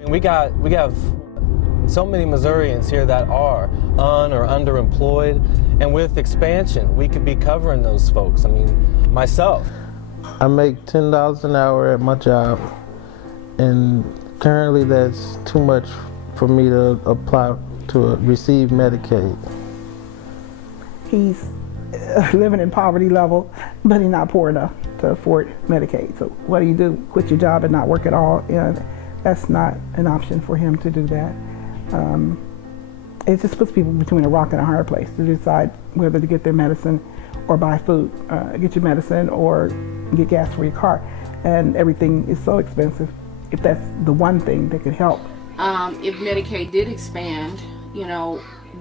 And we have so many Missourians here that are or underemployed, and with expansion, we could be covering those folks. I mean, myself. I make $10 an hour at my job, and currently that's too much for me to apply to receive Medicaid. He's living in poverty level, but he's not poor enough to afford Medicaid. So what do? Quit your job and not work at all? And that's not an option for him to do that. It just puts people between a rock and a hard place to decide whether to get their medicine or buy food. Get your medicine or get gas for your car. And everything is so expensive. If that's the one thing that could help. If Medicaid did expand,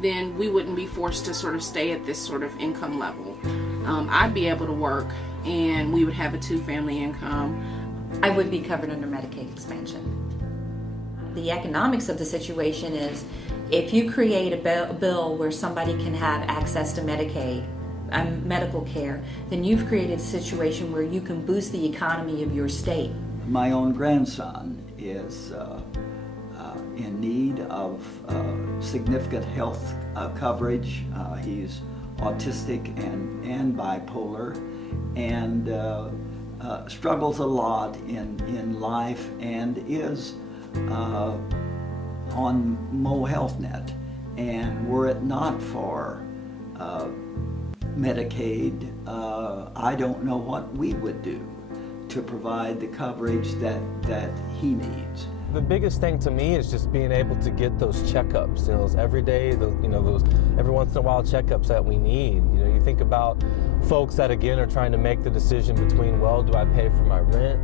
then we wouldn't be forced to sort of stay at this sort of income level. I'd be able to work and we would have a 2-family income. I would be covered under Medicaid expansion. The economics of the situation is if you create a bill where somebody can have access to Medicaid, medical care, then you've created a situation where you can boost the economy of your state. My own grandson is in need of significant health coverage. He's autistic and bipolar, and struggles a lot in life, and is on Mo Health Net. And were it not for Medicaid, I don't know what we would do to provide the coverage that he needs. The biggest thing to me is just being able to get those checkups, those everyday, those every once in a while checkups that we need. You think about folks that again are trying to make the decision between, well, do I pay for my rent,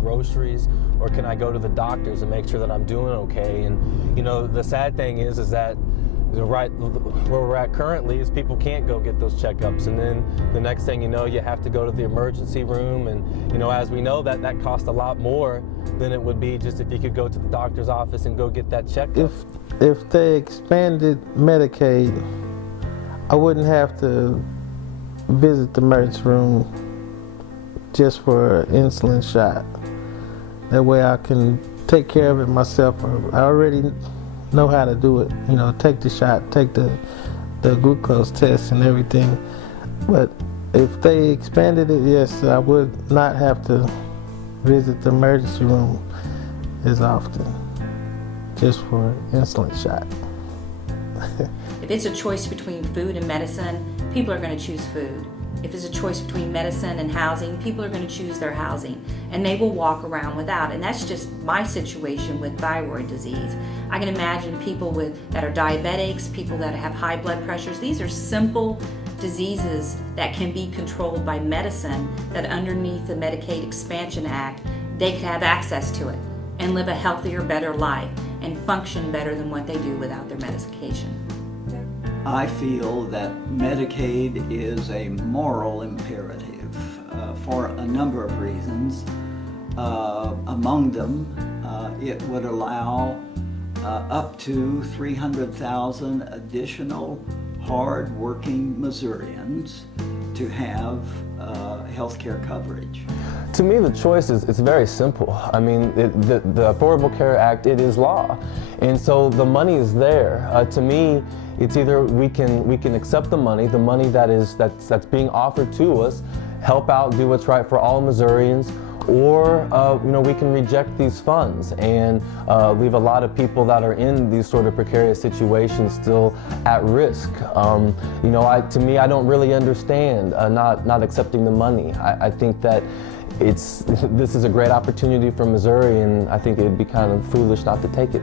groceries, or can I go to the doctors and make sure that I'm doing okay? And the sad thing is that right where we're at currently is people can't go get those checkups, and then the next thing you know, you have to go to the emergency room, and as we know, that costs a lot more than it would be just if you could go to the doctor's office and go get that checkup. If they expanded Medicaid, I wouldn't have to visit the emergency room just for an insulin shot. That way I can take care of it myself. I already know how to do it. Take the shot, take the glucose test and everything. But if they expanded it, yes, I would not have to visit the emergency room as often, just for an insulin shot. If it's a choice between food and medicine, people are going to choose food. If it's a choice between medicine and housing, people are going to choose their housing, and they will walk around without. And that's just my situation with thyroid disease. I can imagine people that are diabetics, people that have high blood pressures. These are simple diseases that can be controlled by medicine, that underneath the Medicaid Expansion Act, they could have access to it and live a healthier, better life and function better than what they do without their medication. I feel that Medicaid is a moral imperative for a number of reasons. Among them, it would allow up to 300,000 additional hard-working Missourians to have health care coverage. To me, the choice is very simple. I mean, the Affordable Care Act, it is law, and so the money is there. To me, it's either we can accept the money that's being offered to us, help out, do what's right for all Missourians, or we can reject these funds and leave a lot of people that are in these sort of precarious situations still at risk. To me, I don't really understand not accepting the money. I think that this is a great opportunity for Missouri, and I think it'd be kind of foolish not to take it.